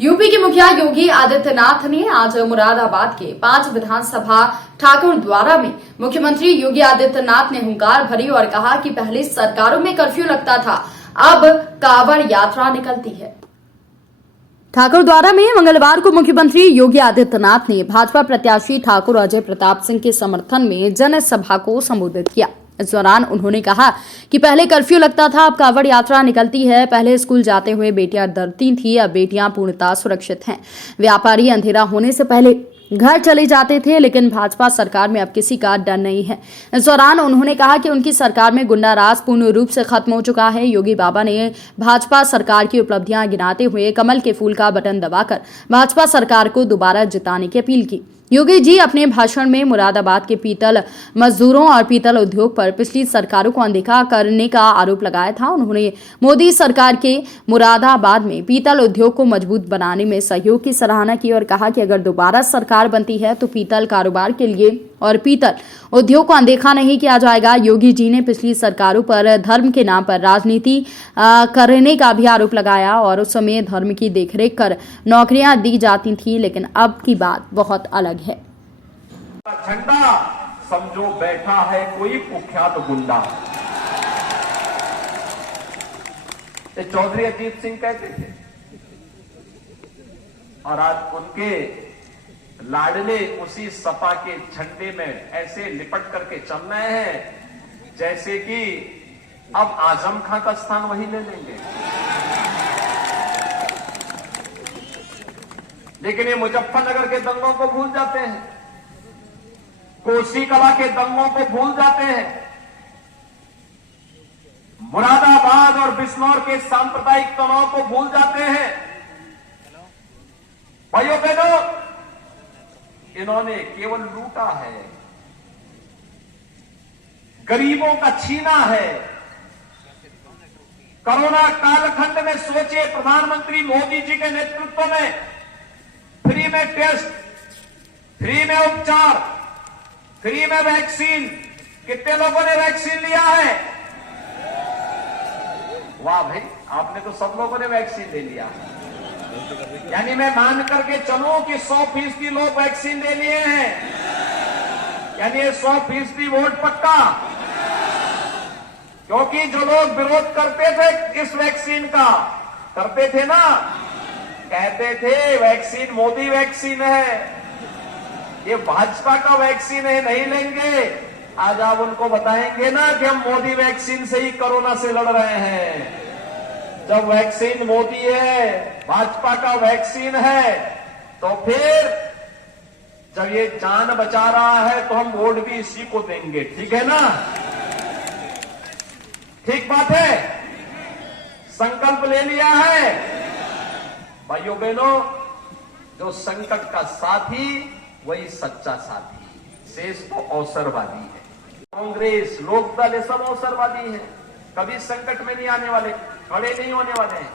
UP के मुखिया योगी आदित्यनाथ ने आज मुरादाबाद के 5 विधानसभा ठाकुरद्वारा में मुख्यमंत्री योगी आदित्यनाथ ने हुंकार भरी और कहा कि पहले सरकारों में कर्फ्यू लगता था, अब कांवड़ यात्रा निकलती है। ठाकुरद्वारा में मंगलवार को मुख्यमंत्री योगी आदित्यनाथ ने भाजपा प्रत्याशी ठाकुर अजय प्रताप सिंह के समर्थन में जनसभा को संबोधित किया। इस दौरान उन्होंने कहा कि पहले कर्फ्यू लगता था, अब कांवड़ यात्रा निकलती है। पहले स्कूल जाते हुए बेटियां डरती थी, अब बेटियां पूर्णतः सुरक्षित हैं। व्यापारी अंधेरा होने से पहले घर चले जाते थे, लेकिन भाजपा सरकार में अब किसी का डर नहीं है। इस दौरान उन्होंने कहा कि उनकी सरकार में गुंडा राज पूर्ण रूप से खत्म हो चुका है। योगी बाबा ने भाजपा सरकार की उपलब्धियां गिनाते हुए कमल के फूल का बटन दबाकर भाजपा सरकार को दोबारा जिताने की अपील की। योगी जी अपने भाषण में मुरादाबाद के पीतल मजदूरों और पीतल उद्योग पर पिछली सरकारों को अनदेखा करने का आरोप लगाया था। उन्होंने मोदी सरकार के मुरादाबाद में पीतल उद्योग को मजबूत बनाने में सहयोग की सराहना की और कहा कि अगर दोबारा सरकार बनती है तो पीतल कारोबार के लिए और पीतल उद्योग को अनदेखा नहीं किया जाएगा। योगी जी ने पिछली सरकारों पर धर्म के नाम पर राजनीति करने का भी आरोप लगाया और उस समय धर्म की देखरेख कर नौकरियां दी जाती थी, लेकिन अब की बात बहुत अलग है। झंडा समझो बैठा है कोई कुख्यात गुंडा। ये चौधरी अजीत सिंह कहते थे और आज उनके लाडले उसी सपा के झंडे में ऐसे लिपट करके चल रहे हैं जैसे कि अब आजम खां का स्थान वही ले लेंगे। लेकिन ये मुजफ्फरनगर के दंगों को भूल जाते हैं, कोसी कला के दंगों को भूल जाते हैं, मुरादाबाद और बिजनौर के सांप्रदायिक तनाव को भूल जाते हैं। भाइयों बहनों, इन्होंने केवल लूटा है, गरीबों का छीना है। कोरोना कालखंड में सोचिए, प्रधानमंत्री मोदी जी के नेतृत्व में फ्री में टेस्ट, फ्री में उपचार, फ्री में वैक्सीन। कितने लोगों ने वैक्सीन लिया है? वाह भाई, आपने तो सब लोगों ने वैक्सीन ले लिया। यानी मैं मान करके चलूं कि 100% लोग वैक्सीन ले लिए हैं, यानी 100% वोट पक्का। क्योंकि जो लोग विरोध करते थे इस वैक्सीन का, करते थे ना, कहते थे वैक्सीन मोदी वैक्सीन है, ये भाजपा का वैक्सीन है, नहीं लेंगे। आज आप उनको बताएंगे ना कि हम मोदी वैक्सीन से ही कोरोना से लड़ रहे हैं। जब वैक्सीन मोदी है, भाजपा का वैक्सीन है, तो फिर जब ये जान बचा रहा है तो हम वोट भी इसी को देंगे। ठीक है ना? ठीक बात है, संकल्प ले लिया है। भाइयों बहनों, जो संकट का साथी वही सच्चा साथी, शेष तो अवसरवादी है। कांग्रेस, लोकदल, ये सब अवसरवादी है, कभी संकट में नहीं आने वाले, खड़े नहीं होने वाले हैं।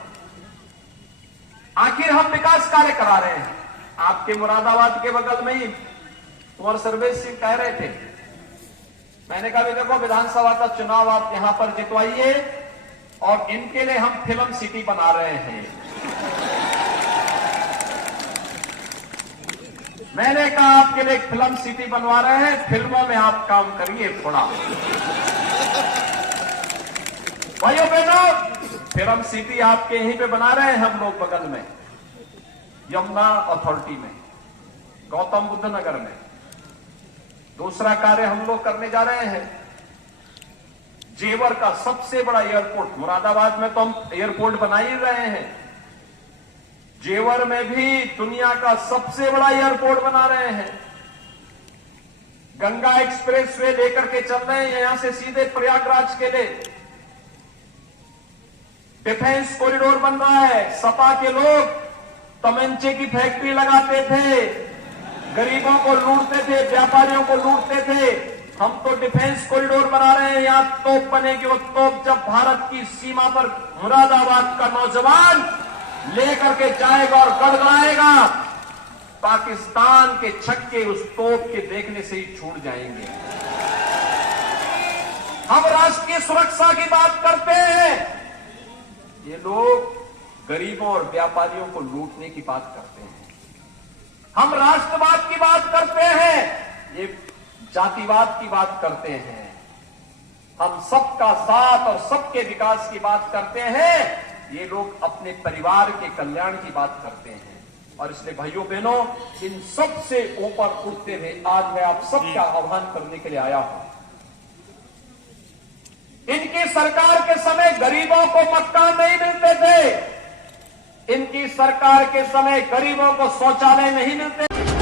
आखिर हम विकास कार्य करा रहे हैं। आपके मुरादाबाद के बगल में ही कुंवर सर्वेश सिंह कह रहे थे, मैंने कहा देखो विधानसभा का चुनाव आप यहां पर जितवाइए और इनके लिए हम फिल्म सिटी बना रहे हैं। मैंने कहा आपके लिए एक फिल्म सिटी बनवा रहे हैं, फिल्मों में आप काम करिए थोड़ा। भाइयों बहनों, फिल्म सिटी आपके यहीं पे बना रहे हैं हम लोग, बगल में यमुना अथॉरिटी में, गौतम बुद्ध नगर में। दूसरा कार्य हम लोग करने जा रहे हैं, जेवर का सबसे बड़ा एयरपोर्ट, मुरादाबाद में तो हम एयरपोर्ट बना ही रहे हैं, जेवर में भी दुनिया का सबसे बड़ा एयरपोर्ट बना रहे हैं। गंगा एक्सप्रेस वे लेकर के चल रहे हैं यहां से सीधे प्रयागराज के लिए। डिफेंस कॉरिडोर बन रहा है। सपा के लोग तमंचे की फैक्ट्री लगाते थे, गरीबों को लूटते थे, व्यापारियों को लूटते थे। हम तो डिफेंस कॉरिडोर बना रहे हैं, यहां तोप बनेगी। वो तोप जब भारत की सीमा पर मुरादाबाद का नौजवान लेकर के जाएगा और गड़गड़ाएगा, पाकिस्तान के छक्के उस तोप के देखने से ही छूट जाएंगे। हम राष्ट्रीय सुरक्षा की बात करते हैं, ये लोग गरीबों और व्यापारियों को लूटने की बात करते हैं। हम राष्ट्रवाद की बात करते हैं, ये जातिवाद की बात करते हैं। हम सबका साथ और सबके विकास की बात करते हैं, ये लोग अपने परिवार के कल्याण की बात करते हैं। और इसलिए भाइयों बहनों, इन सब से ऊपर उठते हुए आज मैं आप सबका आह्वान करने के लिए आया हूं। इनकी सरकार के समय गरीबों को मकान नहीं मिलते थे, इनकी सरकार के समय गरीबों को शौचालय नहीं मिलते थे।